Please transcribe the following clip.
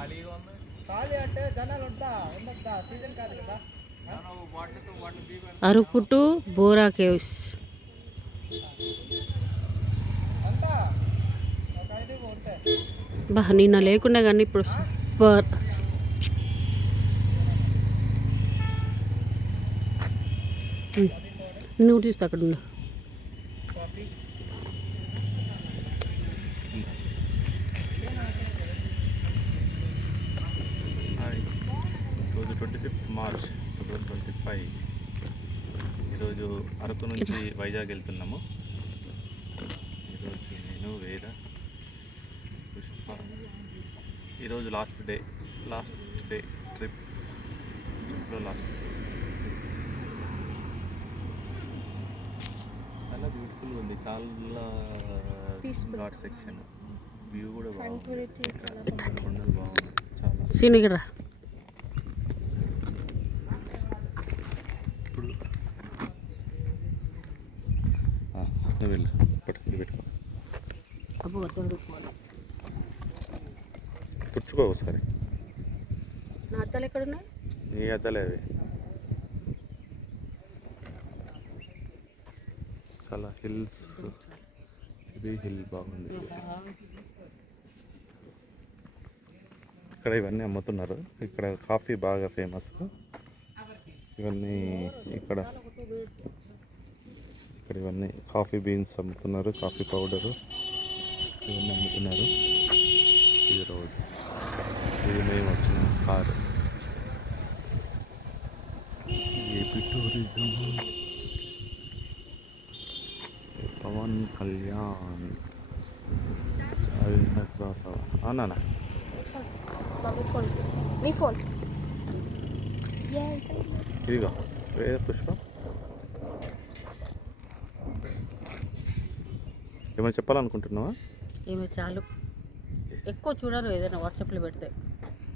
ఖాళీ అంటే జనాలు ఉంటా ఉండద్దా సీజన్ కాదు కదా. అరకు టు బోరా కేవ్స్ అంతా ఒక 5 ఉంటాయి. బా నిన్న లేకుండా కానీ ఇప్పుడు సూపర్. నువ్వు చూస్తే అక్కడ ఉందా కాఫీ ఈరోజు 25 మార్చ్ 2025. ఈరోజు అరకు నుంచి వైజాగ్ వెళ్తున్నాము. ఈరోజు నేను వేద పుష్ప. ఈరోజు లాస్ట్ డే ట్రిప్లో లాస్ట్. చాలా బ్యూటిఫుల్గా ఉంది, చాలా ఘాట్ సెక్షన్. వ్యూ కూడా బాగుంది, కొండలు బాగున్నాయి చాలా. సీన్ ఇక్కడ ఇప్పుడు వెళ్ళు పట్టుకుని పెట్టుకో, పుచ్చుకో ఒకసారి. నా అద్దాలు ఎక్కడ ఉన్నాయి? నీ అద్దాలే అవి. చాలా హిల్స్, ఇది హిల్ బాగుంది. ఇక్కడ ఇవన్నీ అమ్ముతున్నారు. ఇక్కడ కాఫీ బాగా ఫేమస్. ఇవన్నీ ఇక్కడ ఇవన్నీ కాఫీ బీన్స్ అమ్ముతున్నారు, కాఫీ పౌడరు ఇవన్నీ అమ్ముతున్నారు. ఈ రోడ్, ఇది మేము వచ్చిన car. AP tourism, Pawan Kalyan cross అవునా? నీ ఫోన్ ఇదిగో వేద పుష్ప. ఏమైనా చెప్పాలనుకుంటున్నావా? ఏమో చాలు, ఎక్కువ చూడరు ఏదైనా వాట్సాప్లో పెడితే.